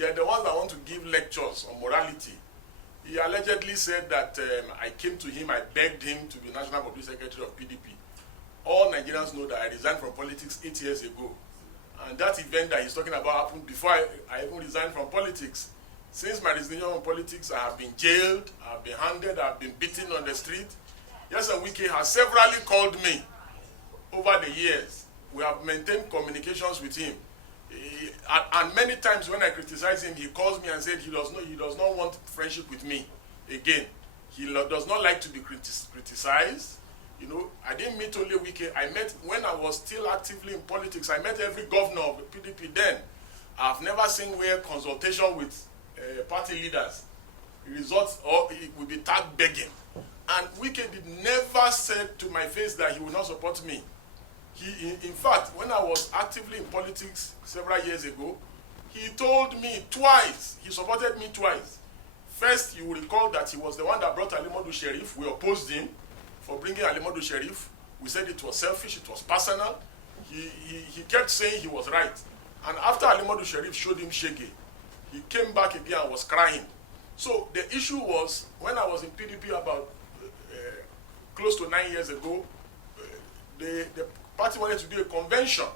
they're the ones that want to give lectures on morality. He allegedly said that I came to him, I begged him to be National Public Secretary of PDP. All Nigerians know that I resigned from politics 8 years ago. And that event that he's talking about happened before I even resigned from politics. Since my resignation from politics, I have been jailed, I've been handed, I've been beaten on the street. Yes, and Wike has severally called me over the years. We have maintained communications with him. And many times when I criticize him, he calls me and said he does not want friendship with me again. He does not like to be criticized. You know, I didn't meet only Wike. I met, when I was still actively in politics, I met every governor of the PDP then. I've never seen where consultation with party leaders results or it will be tagged begging. And Wike did never said to my face that he would not support me. In fact, when I was actively in politics several years ago, he told me twice, he supported me twice. First, you will recall that he was the one that brought Alimodu Sheriff. We opposed him for bringing Alimodu Sheriff. We said it was selfish, it was personal. He kept saying he was right. And after Alimodu Sheriff showed him shege, he came back again and was crying. So the issue was, when I was in PDP about close to 9 years ago, the party wanted to do a convention.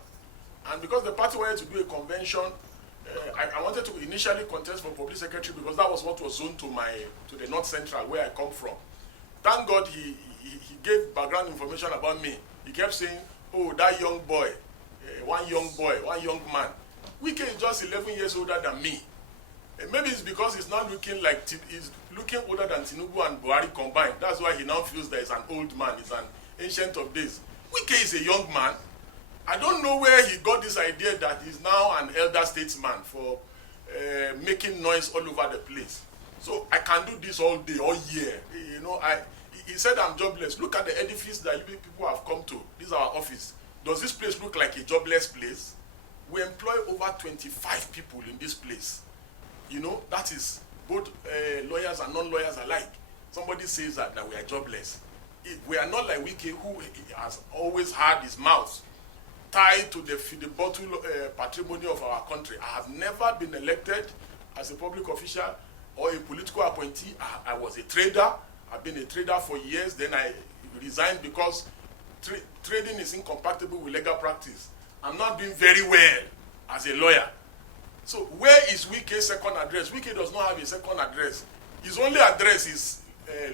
And because the party wanted to do a convention, I wanted to initially contest for public secretary because that was what was zoned to the North Central where I come from. Thank God he gave background information about me. He kept saying, oh, that young boy, one young man. Wike is just 11 years older than me. Maybe it's because he's not looking like, he's looking older than Tinubu and Buhari combined. That's why he now feels that he's an old man, he's an ancient of days. Wike is a young man. I don't know where he got this idea that he's now an elder statesman for making noise all over the place. So I can do this all day, all year. You know, he said I'm jobless. Look at the edifice that you people have come to. This is our office. Does this place look like a jobless place? We employ over 25 people in this place. You know, that is both lawyers and non-lawyers alike. Somebody says that we are jobless. We are not like Wike, who has always had his mouth tied to the bottle patrimony of our country. I have never been elected as a public official or a political appointee. I was a trader. I've been a trader for years. Then I resigned because trading is incompatible with legal practice. I'm not doing very well as a lawyer. So where is Wike's second address? Wike does not have a second address. His only address is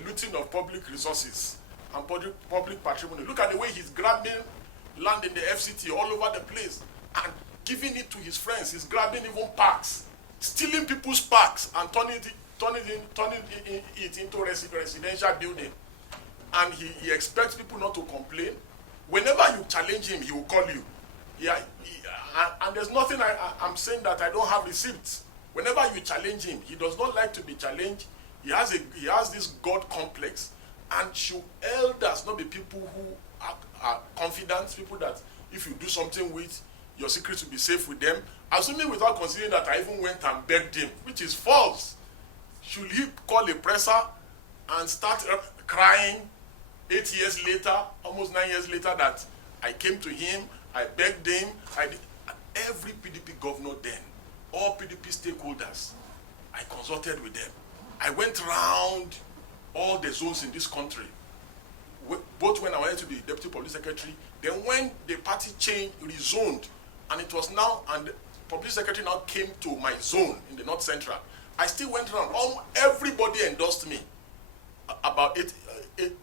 looting of public resources and public patrimony. Look at the way he's grabbing land in the FCT all over the place and giving it to his friends. He's grabbing even parks, stealing people's parks and turning it into residential building. And he expects people not to complain. Whenever you challenge him, he will call you. And there's nothing I'm saying that I don't have receipts. Whenever you challenge him, he does not like to be challenged. He has this God complex. And should elders not be people who are confident, people that if you do something with, your secrets will be safe with them, assuming without considering that I even went and begged him, which is false. Should he call a presser and start crying 8 years later, almost 9 years later, that I came to him, I begged him, every PDP governor then, all PDP stakeholders, I consulted with them. I went around all the zones in this country, both when I wanted to be deputy public secretary, then when the party changed, rezoned, and it was now, and the public secretary now came to my zone in the North Central, I still went around. Everybody endorsed me. About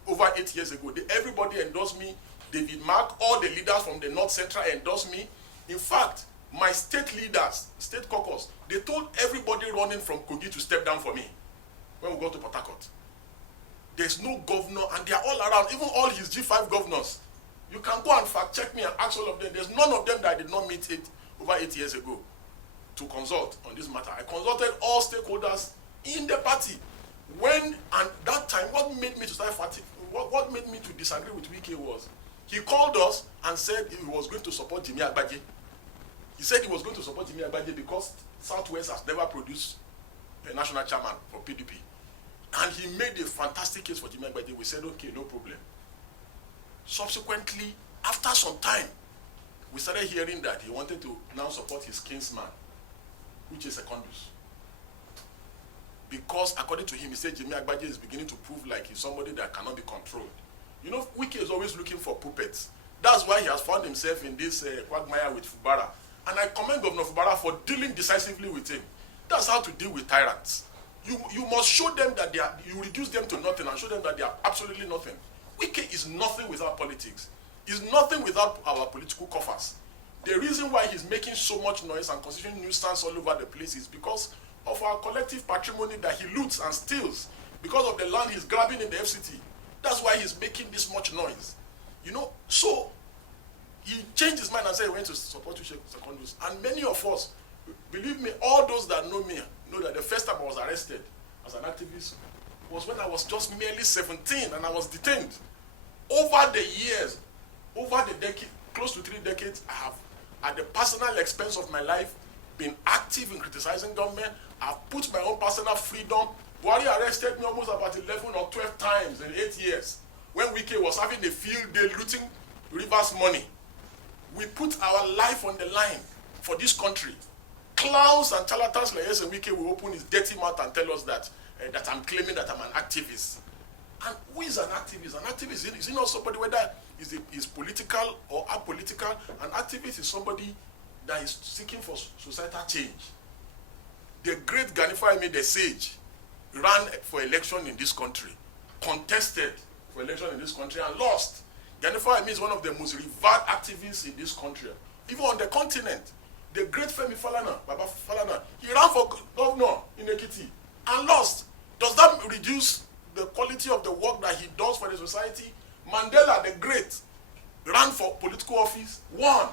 over 8 years ago, everybody endorsed me. David Mark, all the leaders from the North Central endorsed me. In fact, my state leaders, state caucus, they told everybody running from Kogi to step down for me when we got to Port Harcourt. There's no governor, and they are all around, even all his G5 governors. You can go and fact check me and ask all of them. There's none of them that I did not meet over 8 years ago to consult on this matter. I consulted all stakeholders in the party. And that time, what made me to start fighting, what made me to disagree with Wike was, he called us and said he was going to support Jimmy Agbaje. He said he was going to support Jimmy Agbaje because Southwest has never produced a national chairman for PDP. And he made a fantastic case for Jimmy Agbaje. We said, okay, no problem. Subsequently, after some time, we started hearing that he wanted to now support his kinsman, which is Secondus. because according to him, he said Jimi Agbaje is beginning to prove like he's somebody that cannot be controlled. You know, Wike is always looking for puppets. That's why he has found himself in this quagmire with Fubara. And I commend Governor Fubara for dealing decisively with him. That's how to deal with tyrants. You must show them that you reduce them to nothing and show them that they are absolutely nothing. Wike is nothing without politics. He's nothing without our political coffers. The reason why he's making so much noise and constituting nuisance all over the place is because of our collective patrimony that he loots and steals, because of the land he's grabbing in the FCT. That's why he's making this much noise. You know, so he changed his mind and said he went to support Secondus. And many of us, believe me, all those that know me, know that the first time I was arrested as an activist was when I was just merely 17 and I was detained. Over the years, over the decade, close to 3 decades, I have, at the personal expense of my life, been active in criticizing government. I've put my own personal freedom. Buhari arrested me almost about 11 or 12 times in 8 years. When Wike was having a field day looting Rivers money. We put our life on the line for this country. Clowns and charlatans like yes, and Wike will open his dirty mouth and tell us that that I'm claiming that I'm an activist. And who is an activist? An activist is not somebody whether is political or apolitical. An activist is somebody that is seeking for societal change. The great Ganifa the sage ran for election in this country, contested for election in this country and lost. Ganifa is one of the most revered activists in this country, even on the continent. The great Femi Falana, Baba Falana, he ran for governor in Ekiti and lost. Does that reduce the quality of the work that he does for the society? Mandela, the great, ran for political office, won.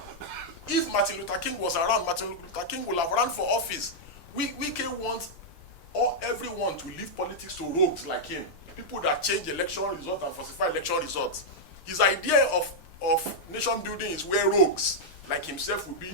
If Martin Luther King was around, Martin Luther King would have run for office. Wike wants everyone to leave politics to rogues like him, people that change election results and falsify election results. His idea of nation building is where rogues like himself will be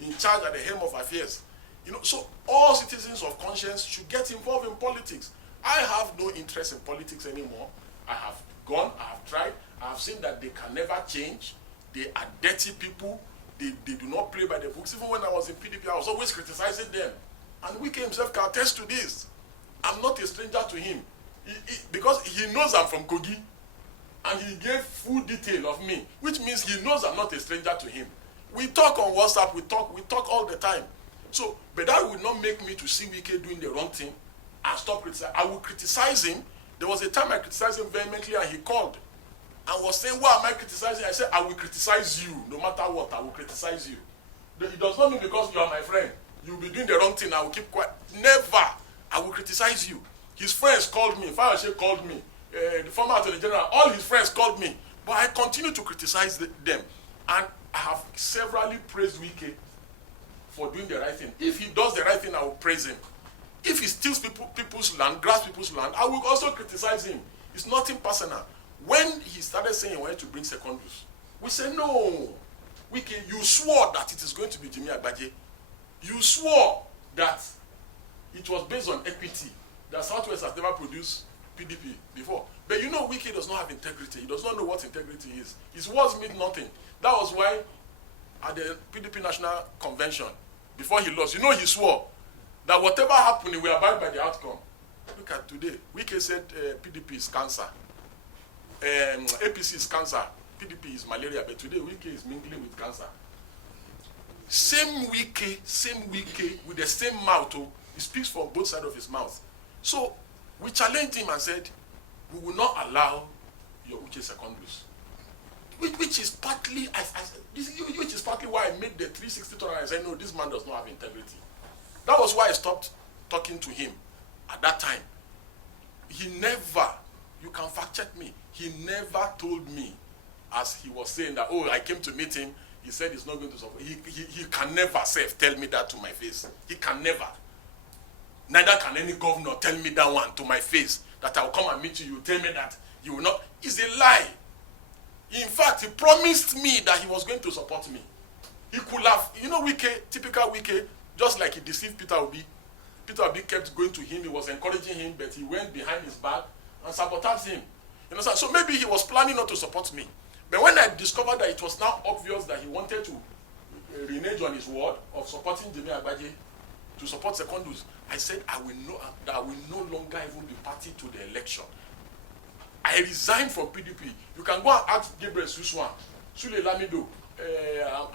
in charge at the helm of affairs. You know, so all citizens of conscience should get involved in politics. I have no interest in politics anymore. I have gone, I have tried, I have seen that they can never change. They are dirty people. They do not play by the books. Even when I was in PDP, I was always criticizing them. And Wike himself can attest to this. I'm not a stranger to him. Because he knows I'm from Kogi. And he gave full detail of me, which means he knows I'm not a stranger to him. We talk on WhatsApp, we talk all the time. So, but that would not make me to see Wike doing the wrong thing and stop criticizing. I will criticize him. There was a time I criticized him vehemently and he called and was saying, why am I criticizing? I said, I will criticize you. No matter what, I will criticize you. It does not mean because you are my friend, you will be doing the wrong thing, I will keep quiet. Never. I will criticize you. His friends called me. Fayose called me. The former Attorney General, all his friends called me. But I continue to criticize them. And I have severally praised Wike for doing the right thing. If he does the right thing, I will praise him. If he steals people's land, grabs people's land, I will also criticize him. It's nothing personal. When he started saying he wanted to bring Secondus, we said, no, Wike, you swore that it is going to be Jimi Agbaje. You swore that it was based on equity, that Southwest has never produced PDP before. But you know, Wike does not have integrity. He does not know what integrity is. His words mean nothing. That was why at the PDP National Convention, before he lost, you know, he swore that whatever happened, he will abide by the outcome. Look at today. Wike said PDP is cancer. APC is cancer. PDP is malaria. But today, Wike is mingling with cancer. Same Wike with the same mouth. Oh, he speaks from both sides of his mouth. So we challenged him and said, we will not allow your Uche Secondus. Which is partly why I made the 360 turn and said, no, this man does not have integrity. That was why I stopped talking to him at that time. He never, you can fact check me, he never told me, as he was saying that, oh, I came to meet him, he said he's not going to support. He can never tell me that to my face. He can never. Neither can any governor tell me that one to my face, that I'll come and meet you, you tell me that you will not. It's a lie. In fact, he promised me that he was going to support me. He could have, you know, Wike, typical Wike, just like he deceived Peter Obi. Peter Obi kept going to him, he was encouraging him, but he went behind his back and sabotaged him. You know, so maybe he was planning not to support me. But when I discovered that it was now obvious that he wanted to renege on his word of supporting Jimi Agbaje to support Secondus, I said I will no longer even be party to the election. I resigned from PDP. You can go and ask Gabriel Suswan, Sule Lamido,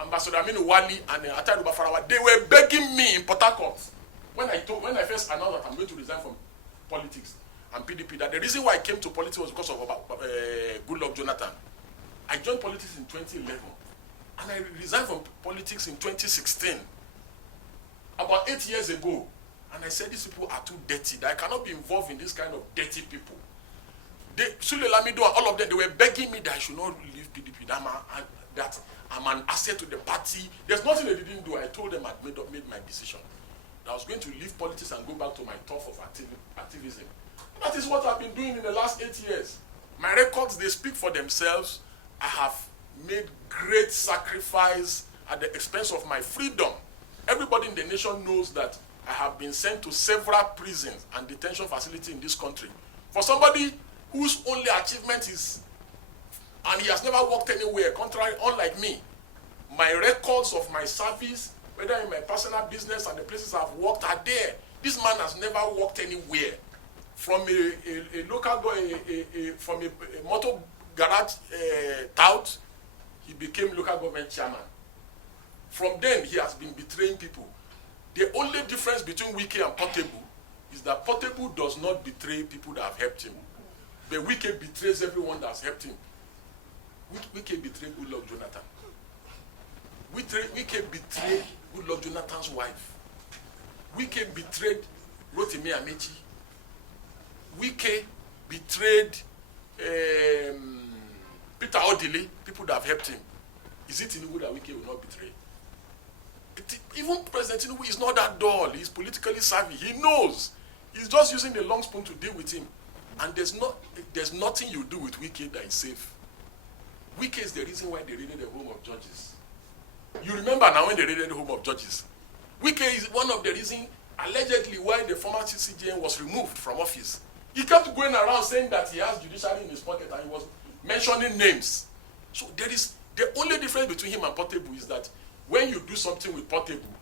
Ambassador Aminu Wali, and Atairu Bafarawa. They were begging me in Port Harcourt when I first announced that I'm going to resign from politics and PDP. That the reason why I came to politics was because of Goodluck Jonathan. I joined politics in 2011, and I resigned from politics in 2016. About 8 years ago, and I said these people are too dirty. That I cannot be involved in this kind of dirty people. Sule Lamido and all of them, they were begging me that I should not leave PDP, that I'm an asset to the party. There's nothing they didn't do. I told them I'd made my decision. I was going to leave politics and go back to my turf of activism. That is what I've been doing in the last 8 years. My records, they speak for themselves. I have made great sacrifice at the expense of my freedom. Everybody in the nation knows that I have been sent to several prisons and detention facilities in this country. For somebody whose only achievement is, and he has never worked anywhere, contrary, unlike me, my records of my service, whether in my personal business and the places I've worked, are there. This man has never worked anywhere. From a local from a motor garage tout, he became local government chairman. From then, he has been betraying people. The only difference between Wike and Portable is that Portable does not betray people that have helped him. But Wike betrays everyone that has helped him. Wike betrayed Goodluck Jonathan. Wike betrayed Goodluck Jonathan's wife. Wike betrayed Rotimi Amechi. Wike betrayed Peter Odili, people that have helped him. Is it Tinubu that Wike will not betray? Even President Tinubu is not that dull. He's politically savvy. He knows. He's just using the long spoon to deal with him. And there's nothing you do with Wike that is safe. Wike is the reason why they raided the home of judges. You remember now when they raided the home of judges. Wike is one of the reasons, allegedly, why the former CJN was removed from office. He kept going around saying that he has judiciary in his pocket and he was mentioning names. So there is the only difference between him and Portable is that when you do something with Portable,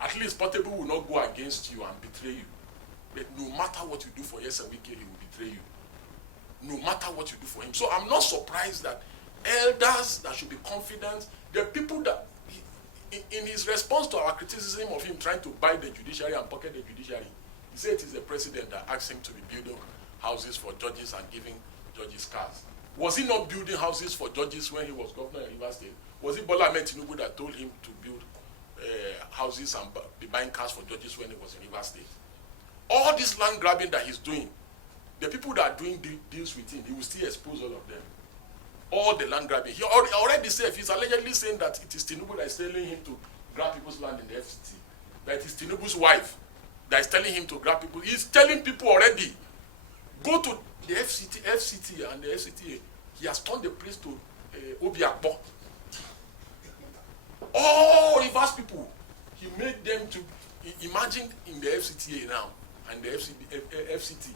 at least Portable will not go against you and betray you. But no matter what you do for Yes and Wike, he will betray you. No matter what you do for him. So I'm not surprised that elders that should be confident, the people that, in his response to our criticism of him trying to buy the judiciary and pocket the judiciary, he said it is the president that asked him to be building houses for judges and giving judges cars. Was he not building houses for judges when he was governor in Rivers State? Was it Bola Ahmed Tinubu that told him to build houses and be buying cars for judges when he was in Rivers State? All this land grabbing that he's doing, the people that are doing deals with him, he will still expose all of them. All the land grabbing. He already said, he's allegedly saying that it is Tinubu that is telling him to grab people's land in the FCT. That it is Tinubu's wife that is telling him to grab people. He's telling people already, go to the FCT and the FCT. He has turned the place to Obi Akbo. All Rivers people, he made them to imagine in the FCTA now and the FCT.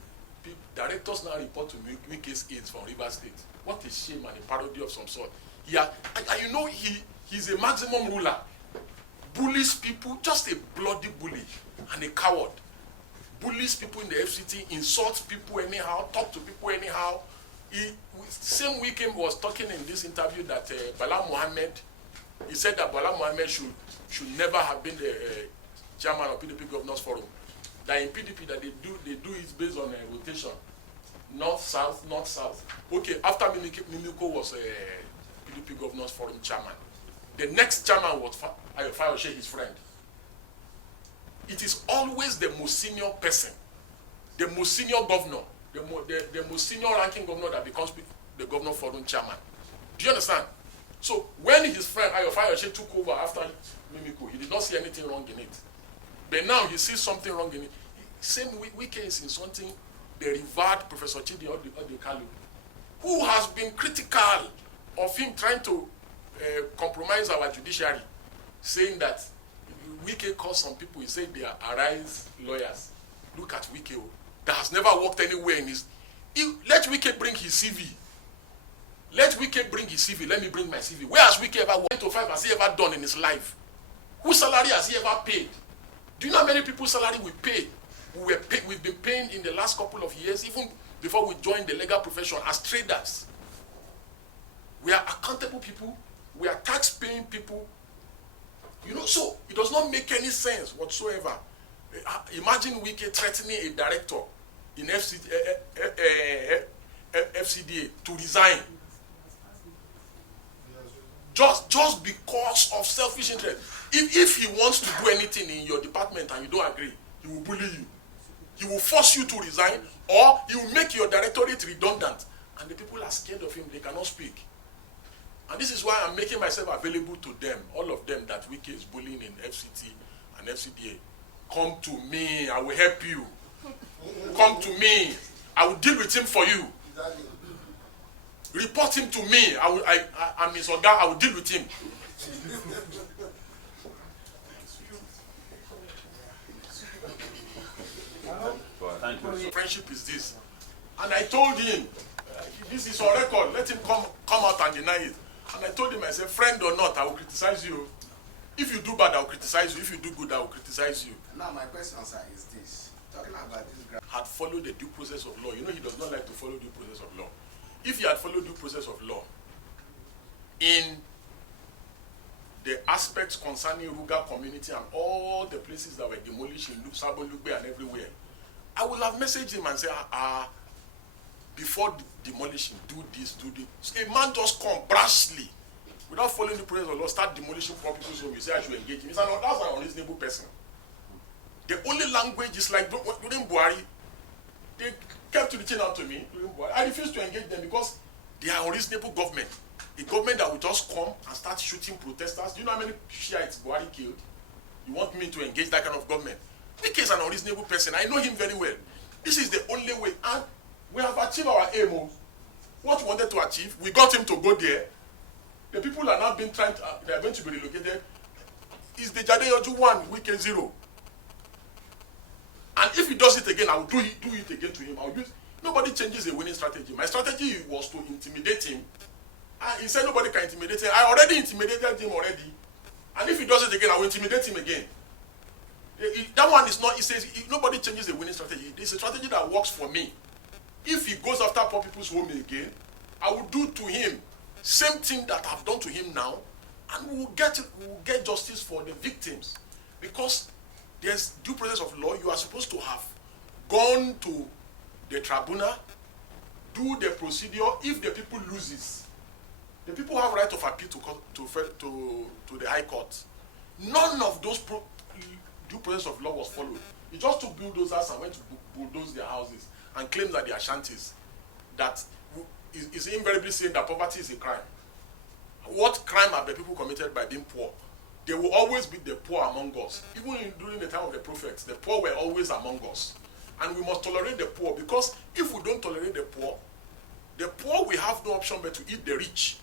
Directors now report to Wike's aides from Rivers State. What a shame and a parody of some sort. He's a maximum ruler. Bullies people, just a bloody bully and a coward. Bullies people in the FCT, insults people anyhow, talk to people anyhow. Same weekend was talking in this interview that Bala Mohammed, he said that Bala Mohammed should never have been the chairman of PDP Governors Forum. That in PDP that they do it based on a rotation, north-south, north-south. Okay, after Mimiko was PDP Governors Forum chairman, the next chairman was Fayoshe, his friend. It is always the most senior person, the most senior governor, the most senior ranking governor that becomes the Governor Forum chairman. Do you understand? So when his friend Fayoshe took over after Mimiko, he did not see anything wrong in it. But now he sees something wrong in it. Same Wike is insulting the revered Professor Chidi Odekalu, who has been critical of him trying to compromise our judiciary, saying that Wike calls some people, he said they are Arise lawyers. Look at Wike, that has never worked anywhere in his... Let Wike bring his CV. Let Wike bring his CV. Let me bring my CV. Where has Wike ever 1 to 5 has he ever done in his life? Whose salary has he ever paid? Do you know how many people's salary we pay? We've been paying in the last couple of years, even before we joined the legal profession, as traders. We are accountable people. We are tax-paying people. You know, so it does not make any sense whatsoever. Imagine Wike threatening a director in FCDA to resign just because of selfish interest. If he wants to do anything in your department and you don't agree, he will bully you. He will force you to resign, or he will make your directorate redundant. And the people are scared of him. They cannot speak. And this is why I'm making myself available to them, all of them that Wike is bullying in FCT and FCDA. Come to me, I will help you. Come to me, I will deal with him for you. Report him to me, I'm his oga, I will deal with him. Thank you. Friendship is this. And I told him, this is on record, let him come out and deny it. And I told him, I said, friend or not, I will criticize you. If you do bad, I will criticize you. If you do good, I will criticize you. Now my question, sir, is this. Talking about this graph. Had followed the due process of law. You know he does not like to follow due process of law. If he had followed due process of law in the aspects concerning Ruga community and all the places that were demolished in Sabo Lugbe and everywhere, I would have messaged him and said, before demolishing, do this, do this. So a man just come brashly, without following the process of law, start demolishing poor people's home. You say I should engage him. That's an unreasonable person. The only language is like during Buhari, they kept reaching out to me during Buhari. I refused to engage them because they are unreasonable government. A government that will just come and start shooting protesters. Do you know how many Shiites Buhari killed? You want me to engage that kind of government? Wike is an unreasonable person. I know him very well. This is the only way. And we have achieved our aim. What we wanted to achieve, we got him to go there. The people are now being they are going to be relocated. Is the Deji Adeyanju 1, Wike 0. And if he does it again, I will do it again to him. Nobody changes a winning strategy. My strategy was to intimidate him. And he said nobody can intimidate him. I already intimidated him already. And if he does it again, I will intimidate him again. That one is not, he says, nobody changes a winning strategy. It's a strategy that works for me. If he goes after poor people's home again, I will do to him same thing that I've done to him now, and we will get justice for the victims. Because there's due process of law. You are supposed to have gone to the tribunal, do the procedure. If the people loses, the people have right of appeal to the High Court. None of those due process of law was followed. He just took bulldozers and went to bulldoze their houses and claimed that they are shanties. That is invariably saying that poverty is a crime. What crime have the people committed by being poor? There will always be the poor among us. Even during the time of the prophets, the poor were always among us. And we must tolerate the poor, because if we don't tolerate the poor will have no option but to eat the rich.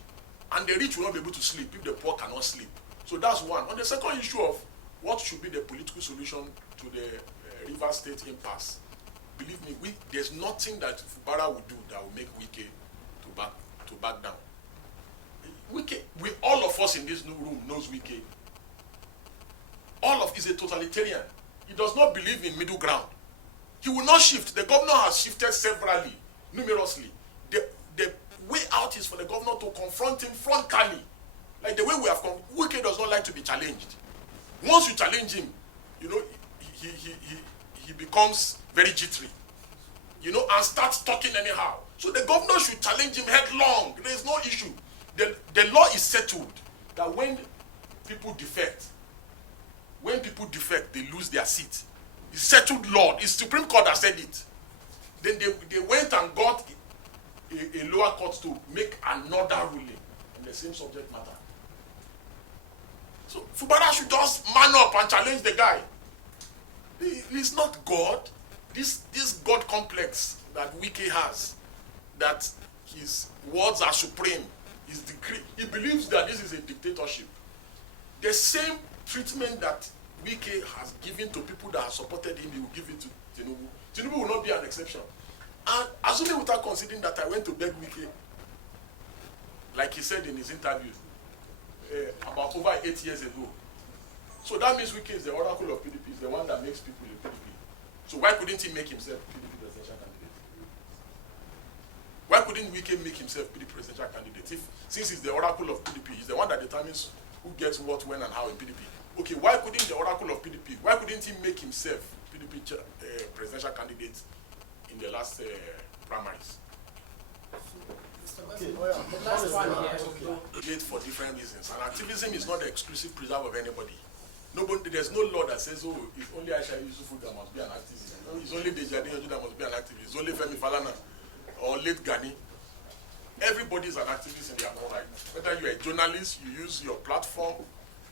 And the rich will not be able to sleep if the poor cannot sleep. So that's one. On the second issue of what should be the political solution to the Rivers State impasse, believe me, there's nothing that Fubara will do that will make Wike to back down. Wike, all of us in this new room knows Wike. All of is a totalitarian. He does not believe in middle ground. He will not shift. The governor has shifted severally, numerously. The way out is for the governor to confront him frontally. Like the way we have come. Wike does not like to be challenged. Once you challenge him, you know, he becomes very jittery, you know, and starts talking anyhow. So the governor should challenge him headlong. There is no issue. The law is settled that when people defect, they lose their seat. It's settled law. It's Supreme Court that said it. Then they went and got a lower court to make another ruling on the same subject matter. So Fubara should just man up and challenge the guy. He's not God. This God complex that Wike has, that his words are supreme, his decree. He believes that this is a dictatorship. The same treatment that Wike has given to people that have supported him, he will give it to Tinubu. Tinubu will not be an exception. And assuming without considering that I went to beg Wike, like he said in his interview, about over 8 years ago, So that means Wike is the oracle of PDP, is the one that makes people in PDP. So why couldn't he make himself PDP presidential candidate? Why couldn't Wike make himself PDP presidential candidate? Since he's the oracle of PDP, he's the one that determines who gets what, when, and how in PDP. Okay, why couldn't the oracle of PDP, why couldn't he make himself PDP presidential candidate in the last primaries? Okay. The last one here. For different reasons, and activism is not the exclusive preserve of anybody. Nobody, there's no law that says, oh, it's only Aisha Yusufu that must be an activist. It's only Deji Adeyanju that must be an activist. It's only Femi Falana or late Gani. Everybody is an activist in their own right. Whether you're a journalist, you use your platform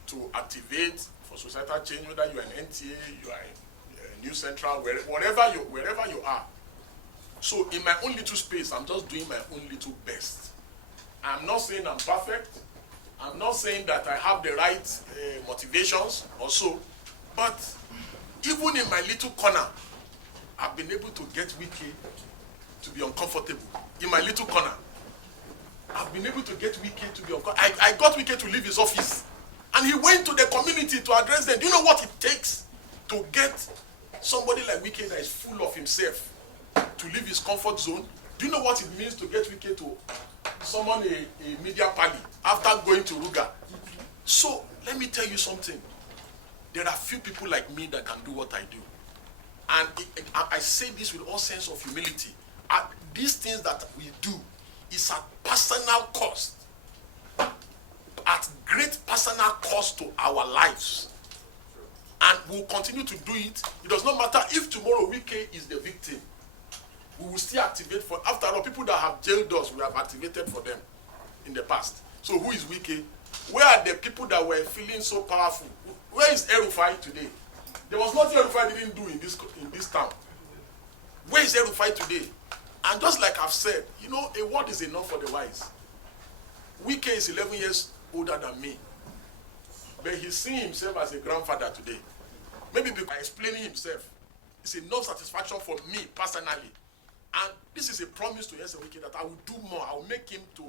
to activate for societal change, whether you're an NTA, you are a News Central, wherever you are. So in my own little space, I'm just doing my own little best. I'm not saying I'm perfect. I'm not saying that I have the right motivations or so, but even in my little corner, I've been able to get Wike to be uncomfortable. In my little corner, I've been able to get Wike to be uncomfortable. I got Wike to leave his office, and he went to the community to address them. Do you know what it takes to get somebody like Wike that is full of himself to leave his comfort zone? Do you know what it means to get Wike to summon a media party after going to Ruga? So let me tell you something. There are few people like me that can do what I do. And I say this with all sense of humility. These things that we do is at personal cost. At great personal cost to our lives. And we'll continue to do it. It does not matter if tomorrow Wike is the victim. We will still activate for, after all, people that have jailed us, we have activated for them in the past. So who is Wike? Where are the people that were feeling so powerful? Where is El-Rufai today? There was nothing El-Rufai didn't do in this town. Where is El-Rufai today? And just like I've said, you know, a word is enough for the wise. Wike is 11 years older than me. But he's seeing himself as a grandfather today. Maybe by explaining himself, it's enough satisfaction for me personally. And this is a promise to Yes Wike that I will do more. I will make him to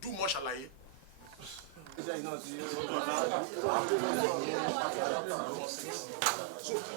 do more, shall I? So